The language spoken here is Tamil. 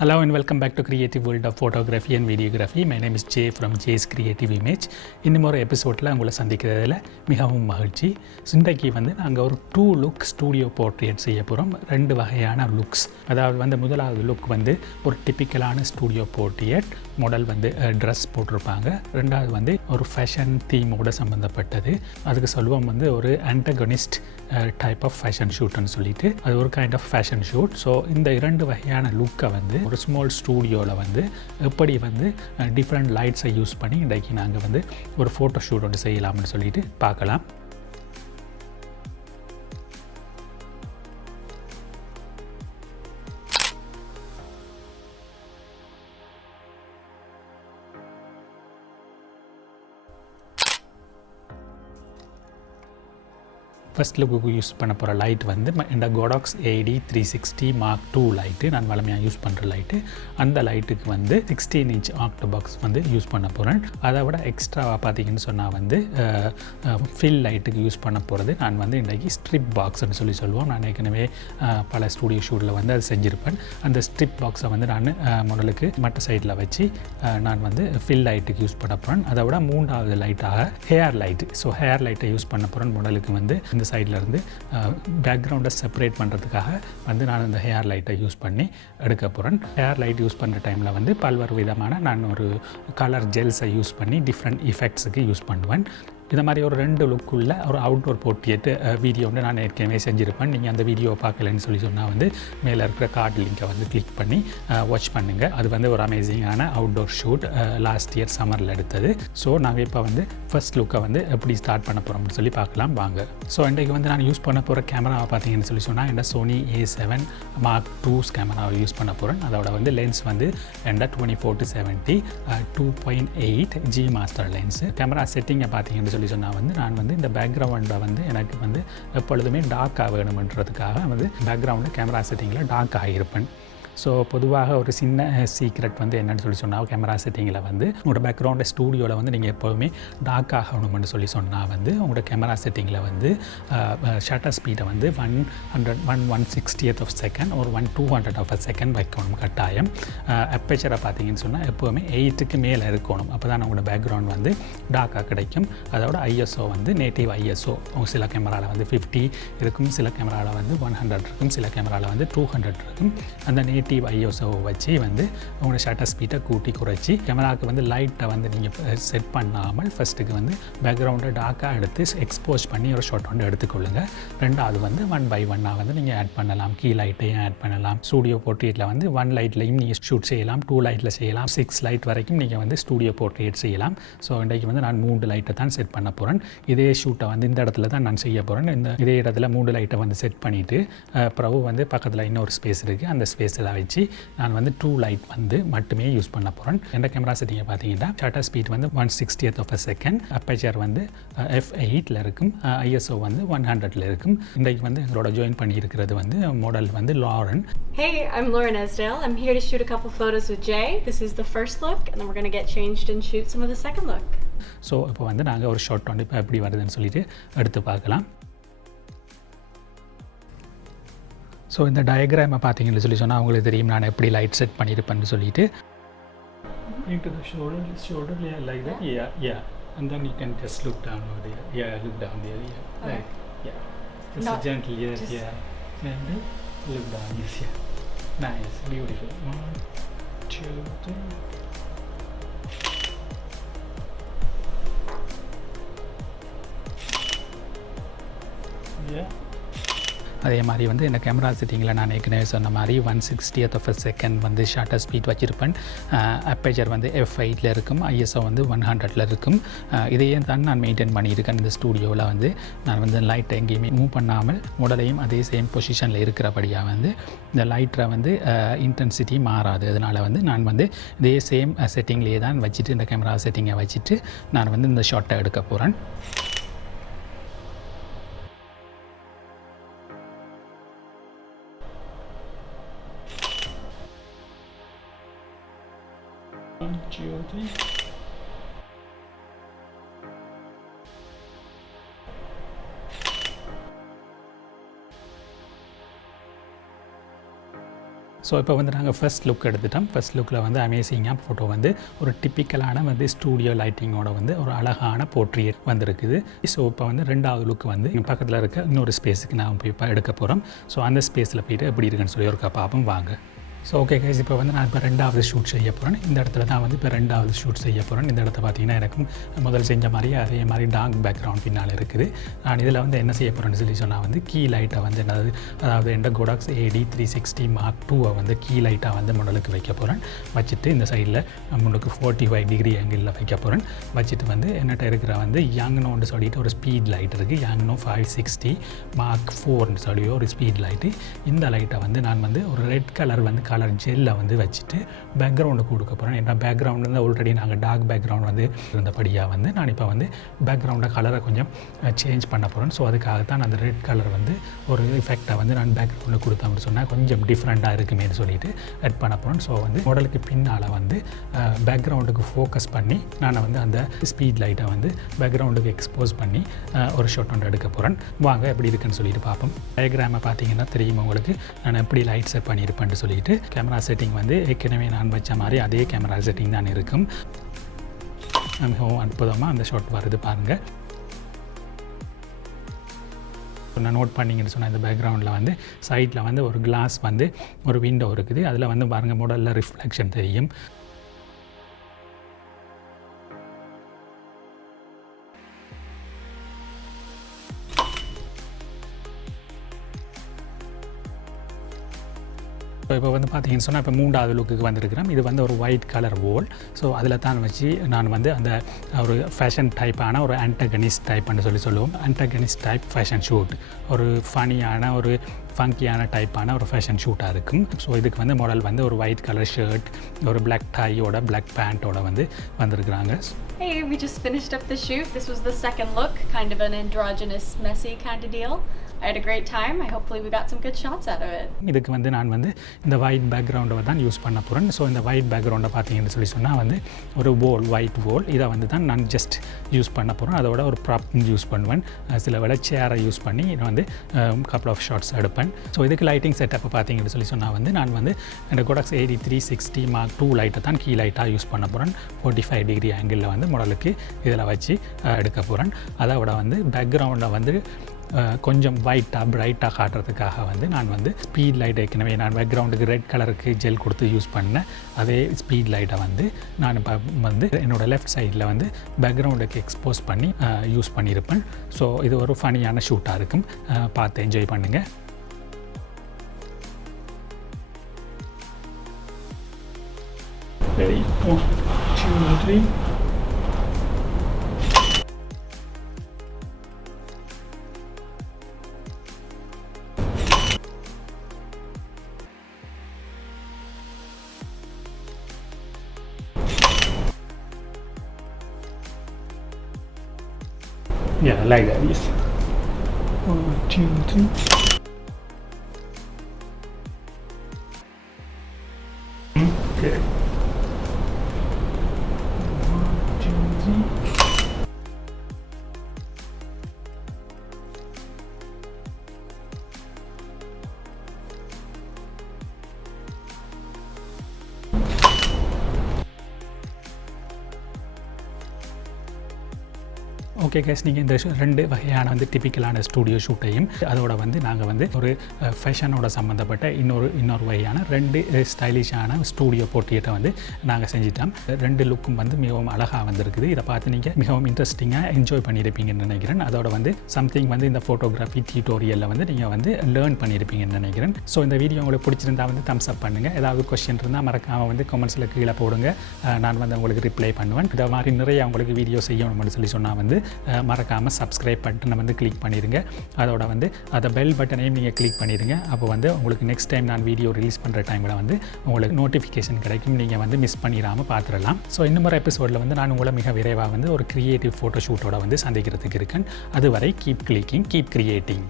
Hello and welcome back to Creative World of Photography and Videography. My name is Jay from Jay's Creative Image. இன்னும் ஒரு எபிசோடில் உங்களை சந்திக்கிறதுல மிகவும் மகிழ்ச்சி. இன்றைக்கு நாங்கள் ஒரு 2 லுக் ஸ்டூடியோ போர்ட்ரேட் செய்ய போகிறோம். 2 வகையான லுக்ஸ். அதாவது முதலாவது லுக் ஒரு டிப்பிக்கலான ஸ்டூடியோ போர்ட்ரேட் மாடல் ட்ரெஸ் போட்டிருப்பாங்க. ரெண்டாவது ஒரு ஃபேஷன் தீமோட சம்மந்தப்பட்டது. அதுக்கு சொல்லுவோம் ஒரு ஆன்டகனிஸ்ட் டைப் ஆஃப் ஃபேஷன் ஷூட்னு சொல்லிட்டு அது ஒரு kind of fashion shoot. So இந்த 2 வகையான லுக்கை ஒரு ஸ்மால் ஸ்டூடியோவில் எப்படி டிஃப்ரெண்ட் லைட்ஸை யூஸ் பண்ணி இன்றைக்கு நாங்கள் ஒரு ஃபோட்டோ ஷூட் ஒன்று செய்யலாம்னு சொல்லிட்டு பார்க்கலாம். ஃபஸ்ட் லுக்கு யூஸ் பண்ண போகிற லைட் இந்த Godox AD360 Mark II light, நான் வளமையாக யூஸ் பண்ணுற லைட்டு. அந்த லைட்டுக்கு 16 inch ஆக்டோ பாக்ஸ் யூஸ் பண்ண போகிறேன். அதை விட எக்ஸ்ட்ராவாக பார்த்தீங்கன்னு சொன்னால் ஃபில் லைட்டுக்கு யூஸ் பண்ண போகிறது நான் இன்றைக்கி ஸ்ட்ரிப் பாக்ஸ்ன்னு சொல்லுவோம். நான் ஏற்கனவே பல ஸ்டூடியோ ஷூட்டில் அது செஞ்சுருப்பேன். அந்த ஸ்ட்ரிப் பாக்ஸை நான் முதலுக்கு மற்ற சைடில் வச்சு நான் ஃபில் லைட்டுக்கு யூஸ் பண்ண போகிறேன். அதை விட 3வது லைட்டாக ஹேர் லைட்டு. ஸோ ஹேர் லைட்டை யூஸ் பண்ண போகிறேன். முதலுக்கு இந்த சைடில் இருந்து பேக்ரவுண்டை செப்பரேட் பண்ணுறதுக்காக நான் இந்த ஹேர் லைட்டை யூஸ் பண்ணி எடுக்க போகிறேன். ஹேர் லைட் யூஸ் பண்ணுற டைமில் பல்வேறு விதமான நான் ஒரு கலர் ஜெல்ஸை யூஸ் பண்ணி டிஃப்ரெண்ட் எஃபெக்ட்ஸுக்கு யூஸ் பண்ணுவேன். இந்த மாதிரி ஒரு 2 லுக்குள்ள ஒரு அவுட்டோர் போர்ட்ரேட் வீடியோ நான் ஏற்கனவே செஞ்சுருப்பேன். நீங்கள் அந்த வீடியோவை பார்க்கலன்னு சொன்னால் மேலே இருக்கிற கார்டு லிங்கை கிளிக் பண்ணி வாட்ச் பண்ணுங்கள். அது ஒரு அமேசிங்கான அவுட்டோர் ஷூட் லாஸ்ட் இயர் சம்மரில் எடுத்தது. ஸோ நாங்கள் இப்போ ஃபர்ஸ்ட் லுக்கை எப்படி ஸ்டார்ட் பண்ண போகிறோம்னு சொல்லி பார்க்கலாம் வாங்க. ஸோ இன்றைக்கு நான் யூஸ் பண்ண போகிற கேமராவை பார்த்தீங்கன்னு சொன்னால் இந்த Sony A7 Mark II கேமராவை யூஸ் பண்ண போகிறேன். அதோட லென்ஸ் எந்த 24-70 2.8 G மாஸ்டர் லென்ஸு. கேமரா செட்டிங்கை பார்த்தீங்கன்னு சொன்னால் நான் இந்த பேக்ரவுண்டை எனக்கு எப்பொழுதுமே டார்க்காக வேணுமன்றதுக்காக பேக்ரவுண்டு கேமரா செட்டிங்கில் டார்க்காக இருப்பேன். ஸோ பொதுவாக ஒரு சின்ன சீக்ரெட் என்னென்னு சொன்னால் கேமரா செட்டிங்கில் உங்களோட பேக்ரவுண்டு ஸ்டூடியோவில் நீங்கள் எப்போவுமே டார்க் ஆகணும்னு சொன்னால் உங்களோட கேமரா செட்டிங்கில் ஷட்டர் ஸ்பீடை 1/160th of second ஒரு 1/200th of a second வைக்கணும் கட்டாயம். அப்பேச்சரை பார்த்தீங்கன்னு சொன்னால் எப்போவுமே 8க்கு மேலே இருக்கணும். அப்போ தான் உங்களோட பேக்ரவுண்ட் டார்க்காக கிடைக்கும். அதோட ஐஎஸ்ஓ நேட்டிவ் ஐஎஸ்ஓ சில கேமராவில் 50 இருக்கும், சில கேமராவில் 100 இருக்கும், சில கேமராவில் 200 இருக்கும். அந்த நேட்டிவ் ஐஎஸ்ஓவை வச்சு உங்களோட ஷட்டர் ஸ்பீடை கூட்டி குறைச்சி கேமராவுக்கு லைட்டை நீங்கள் செட் பண்ணாமல் ஃபஸ்ட்டுக்கு பேக்ரவுண்டை டார்க்காக எடுத்து எக்ஸ்போஸ் பண்ணி ஒரு ஷாட் எடுத்துக்கொள்ளுங்க. ரெண்டாவது 1 by 1 நீங்கள் ஆட் பண்ணலாம். கீ லைட்டையும் ஆட் பண்ணலாம். ஸ்டூடியோ போர்ட்ரேட்டில் 1 லைட்லையும் நீங்கள் ஷூட் செய்யலாம், 2 லைட்டில் செய்யலாம், 6 லைட் வரைக்கும் நீங்கள் ஸ்டூடியோ போர்ட்ரேட் செய்யலாம். ஸோ இன்றைக்கு நான் 3 லைட்டை தான் செட் பண்ண போகிறேன். இதே ஷூட்டை இந்த இடத்துல தான் நான் செய்ய போகிறேன். இதே இடத்துல 3 லைட்டை செட் பண்ணிவிட்டு அப்புறம் பக்கத்தில் இன்னொரு ஸ்பேஸ் இருக்குது. அந்த ஸ்பேஸில் வச்சு நான் 2 லைட் மட்டுமே யூஸ் பண்ண போகிறேன். எந்த கேமரா செட்டிங்கை பார்த்தீங்கன்னா shutter speed 1/60th of a second, aperture f8ல் இருக்கும், ஐஎஸ்ஓ 100ல் இருக்கும். இன்றைக்கு எங்களோட ஜாயின் பண்ணியிருக்கிறது model Lauren. Hey, I'm Lauren Esdale. I'm here to shoot a couple photos with Jay. This is the first look and then we're going to get changed and shoot some of the second look. So இப்போ நாங்கள் ஒரு ஷாட் இப்போ எப்படி வருதுன்னு சொல்லிட்டு எடுத்து பார்க்கலாம். ஸோ இந்த டயக்ராமை பார்த்தீங்கன்னு சொன்னால் அவங்களுக்கு தெரியும் நான் எப்படி லைட் செட் பண்ணியிருப்பேன்னு சொல்லிட்டு. Into the shoulder like that, yeah. And then you can just look down over there. Yeah, look down there, yeah. Okay. Like, yeah. Just gently, yeah. Gently look down, yes, yeah. Nice, beautiful. 1, 2, 3. Yeah. அதே மாதிரி இந்த கேமரா செட்டிங்கில் நான் ஏற்கனவே சொன்ன மாதிரி 1/60th of a second shutter speed வச்சுருப்பேன். அப்பேச்சர் f8ல் இருக்கும், ஐஎஸ்ஓ 100ல் இருக்கும். இதையே தான் நான் மெயின்டைன் பண்ணியிருக்கேன். இந்த ஸ்டூடியோவில் நான் லைட்டை எங்கேயுமே மூவ் பண்ணாமல் மாடலையும் அதே சேம் பொசிஷனில் இருக்கிறபடியாக இந்த லைட்டில் இன்டென்சிட்டி மாறாது. அதனால் நான் இதே சேம் செட்டிங்லேயே தான் வச்சுட்டு இந்த கேமரா செட்டிங்கை வச்சுட்டு நான் இந்த ஷாட்டை எடுக்க போகிறேன். ஸோ இப்போ வந்து நாங்கள் ஃபர்ஸ்ட் லுக் எடுத்துட்டோம். ஃபர்ஸ்ட் லுக்கில் வந்து அமேசிங்காக ஃபோட்டோ வந்து ஒரு டிப்பிக்கலான வந்து ஸ்டூடியோ லைட்டிங்கோட வந்து ஒரு அழகான போர்ட்ரேட் வந்துருக்குது. ஸோ இப்போ வந்து ரெண்டாவது லுக் வந்து பக்கத்தில் இருக்க இன்னொரு ஸ்பேஸுக்கு நான் போய் இப்போ எடுக்க போகிறோம். ஸோ அந்த ஸ்பேஸில் போய்ட்டு எப்படி இருக்குன்னு சொல்லி ஒரு பார்ப்போம் வாங்க. ஸோ ஓகே கைஸ், இப்போ வந்து நான் இப்போ ரெண்டாவது ஷூட் செய்ய போகிறேன். இந்த இடத்துல தான் வந்து இப்போ ரெண்டாவது ஷூட் செய்ய போகிறேன். இந்த இடத்த பார்த்தீங்கன்னா எனக்கும் முதல் செஞ்ச மாதிரி அதே மாதிரி டார்க் பேக்ரவுண்ட் பின்னால் இருக்குது. நான் இதில் வந்து என்ன செய்ய போகிறேன்னு சொல்லி சொன்னால் வந்து கீ லைட்டை வந்து என்னது, அதாவது எந்த Godox AD360 Mark II வந்து கீ லைட்டாக வந்து முன்னலுக்கு வைக்க போகிறேன். வச்சுட்டு இந்த சைடில் முன்னுக்கு 45 டிகிரி ஆங்கிளில் வைக்க போகிறேன். வச்சுட்டு வந்து என்னட்ட இருக்கிற வந்து யங்னோன்னு சொல்லிட்டு ஒரு ஸ்பீட் லைட் இருக்குது. யங்னோ 560 Mark IV சொல்லி ஒரு ஸ்பீட் லைட்டு. இந்த லைட்டை வந்து நான் வந்து ஒரு ரெட் கலர் வந்து கலர் ஜெல்லை வந்து வச்சுட்டு பேக்ரவுண்டு கொடுக்க போகிறேன். ஏன்னா பேக்ரவுண்டு வந்து ஆல்ரெடி நாங்கள் டார்க் பேக்ரவுண்ட் வந்து இருந்தபடியாக வந்து நான் இப்போ வந்து பேக்ரவுண்டை கலரை கொஞ்சம் சேஞ்ச் பண்ண போகிறேன். ஸோ அதுக்காகத்தான் அந்த ரெட் கலர் வந்து ஒரு எஃபெக்டை வந்து நான் பேக்ரவுண்டில் கொடுத்தோம்னு சொன்னால் கொஞ்சம் டிஃப்ரெண்ட்டாக இருக்குமேனு சொல்லிட்டு ஆட் பண்ண போகிறேன். ஸோ வந்து மாடலுக்கு பின்னால் வந்து பேக்ரவுண்டுக்கு ஃபோக்கஸ் பண்ணி நான் வந்து அந்த ஸ்பீட் லைட்டை வந்து பேக்ரவுண்டுக்கு எக்ஸ்போஸ் பண்ணி ஒரு ஷாட் ஒன்று எடுக்க போகிறேன். வாங்க எப்படி இருக்குன்னு சொல்லிட்டு பார்ப்போம். டயக்ராமை பார்த்தீங்கன்னா தெரியும் உங்களுக்கு நான் எப்படி லைட் செட் பண்ணியிருப்பேன்னு சொல்லிட்டு. கேமரா செட்டிங் வந்து ஏற்கனவே நான் வச்ச மாதிரி அதே கேமரா செட்டிங் தான் இருக்கும். மிகவும் அற்புதமாக அந்த ஷாட் வருது பாருங்கள். நான் நோட் பண்ணிங்கன்னு சொன்னால் இந்த பேக்ரவுண்டில் வந்து சைடில் வந்து ஒரு கிளாஸ் வந்து ஒரு விண்டோ இருக்குது. அதில் வந்து பாருங்கள் மாடலில் ரிஃப்ளெக்ஷன் தெரியும். இப்போ வந்து பார்த்தீங்கன்னு சொன்னால் இப்போ மூன்றாவது லுக்குக்கு வந்திருக்கிறேன். இது வந்து ஒரு ஒயிட் கலர் வோல். ஸோ அதில் தான் வச்சு நான் வந்து அந்த ஒரு ஃபேஷன் டைப்பான ஒரு ஆன்டகனிஸ்ட் டைப்னு சொல்லுவோம். ஆன்டகனிஸ்ட் டைப் ஃபேஷன் ஷூட், ஒரு ஃபனியான ஒரு ஃபங்கியான டைப்பான ஒரு ஃபேஷன் ஷூட்டாக இருக்கும். ஸோ இதுக்கு வந்து மாடல் வந்து ஒரு ஒயிட் கலர் ஷர்ட், ஒரு பிளாக் டையோட பிளாக் பேண்ட்டோட வந்து வந்திருக்கிறாங்க. Hey, we just finished up the shoot. This was the second look, kind of an androgynous, messy kind of deal. I had a great time. Hopefully we got some good shots out of it. இதுக்கு வந்து நான் வந்து இந்த ஒயிட் பேக்ரவுண்டை தான் யூஸ் பண்ண போகிறேன். ஸோ இந்த ஒயிட் பேக்ரவுண்டை பார்த்தீங்கன்னு சொல்லி சொன்னால் வந்து ஒரு வோல், ஒயிட் வோல், இதை வந்து தான் நான் ஜஸ்ட் யூஸ் பண்ண போகிறேன். அதோட ஒரு ப்ராப் யூஸ் பண்ணுவேன். சில வேளை சேரை யூஸ் பண்ணி இதை வந்து கப்பல் ஆஃப் ஷார்ட்ஸ் எடுப்பேன். ஸோ இதுக்கு லைட்டிங் செட்டப்பை பார்த்தீங்கன்னு சொல்லி சொன்னால் வந்து நான் வந்து இந்த Godox AD360 Mark II லைட்டை தான் கீ லைட்டாக யூஸ் பண்ண போகிறேன். 45 டிகிரி ஆங்கிளில் வந்து மாடலுக்கு இதில் வச்சு எடுக்க போகிறேன். அதோட வந்து பேக்ரவுண்டை வந்து கொஞ்சம் ஒயிட்டாக பிரைட்டாக காட்டுறதுக்காக வந்து நான் வந்து ஸ்பீட் லைட் ஏற்கனவே நான் பேக்ரவுண்டுக்கு ரெட் கலருக்கு ஜெல் கொடுத்து யூஸ் பண்ணேன். அதே ஸ்பீட் லைட்டை வந்து நான் இப்போ வந்து என்னோடய லெஃப்ட் சைடில் வந்து பேக்ரவுண்டுக்கு எக்ஸ்போஸ் பண்ணி யூஸ் பண்ணியிருப்பேன். ஸோ இது ஒரு ஃபனியான ஷூட்டாக இருக்கும். பார்த்து என்ஜாய் பண்ணுங்கள். Ready? 1, 2, 3. Yeah, like that, yes. 1, 2, 3. Okay. 1, 2, 3. Okay case, நீங்கள் இந்த ரெண்டு வகையான வந்து டிப்பிக்கலான ஸ்டூடியோ ஷூட்டையும் அதோட வந்து நாங்கள் வந்து ஒரு ஃபேஷனோட சம்மந்தப்பட்ட இன்னொரு வகையான ரெண்டு ஸ்டைலிஷான ஸ்டூடியோ போர்ட்ரேட்டை வந்து நாங்கள் செஞ்சிட்டோம். ரெண்டு லுக்கும் வந்து மிகவும் அழகாக வந்திருக்குது. இதை பார்த்து நீங்கள் மிகவும் இன்ட்ரெஸ்டிங்காக என்ஜாய் பண்ணியிருப்பீங்கன்னு நினைக்கிறேன். அதோட வந்து சம்திங் வந்து இந்த ஃபோட்டோகிராஃபி டியூட்டோரியலில் வந்து நீங்கள் வந்து லேர்ன் பண்ணியிருப்பீங்கன்னு நினைக்கிறேன். ஸோ இந்த வீடியோ உங்களுக்கு பிடிச்சிருந்தா வந்து தம்ஸ் அப் பண்ணுங்கள். ஏதாவது கொஸ்டின் இருந்தால் மறக்காமல் வந்து கமெண்ட்ஸில் கீழே போடுங்க. நான் வந்து உங்களுக்கு ரிப்ளை பண்ணுவேன். இதை மாதிரி நிறைய உங்களுக்கு வீடியோ செய்யணும்னு சொல்லி சொன்னால் வந்து மறக்காமல் சப்ஸ்கிரைப் பட்டனை வந்து கிளிக் பண்ணிடுங்க. அதோட வந்து அந்த பெல் பட்டனையும் நீங்கள் கிளிக் பண்ணிடுங்க. அப்போ வந்து உங்களுக்கு நெக்ஸ்ட் டைம் நான் வீடியோ ரிலீஸ் பண்ணுற டைமில் வந்து உங்களுக்கு நோட்டிஃபிகேஷன் கிடைக்கும். நீங்கள் வந்து மிஸ் பண்ணிடாமல் பார்த்துடலாம். ஸோ இன்னொரு எபிசோடில் வந்து நான் உங்களை மிக விரைவாக வந்து ஒரு கிரியேட்டிவ் ஃபோட்டோ ஷூட்டோட வந்து சந்திக்கிறதுக்கு இருக்கேன். அதுவரை கீப் கிளிக்கிங், கீப் கிரியேட்டிங்.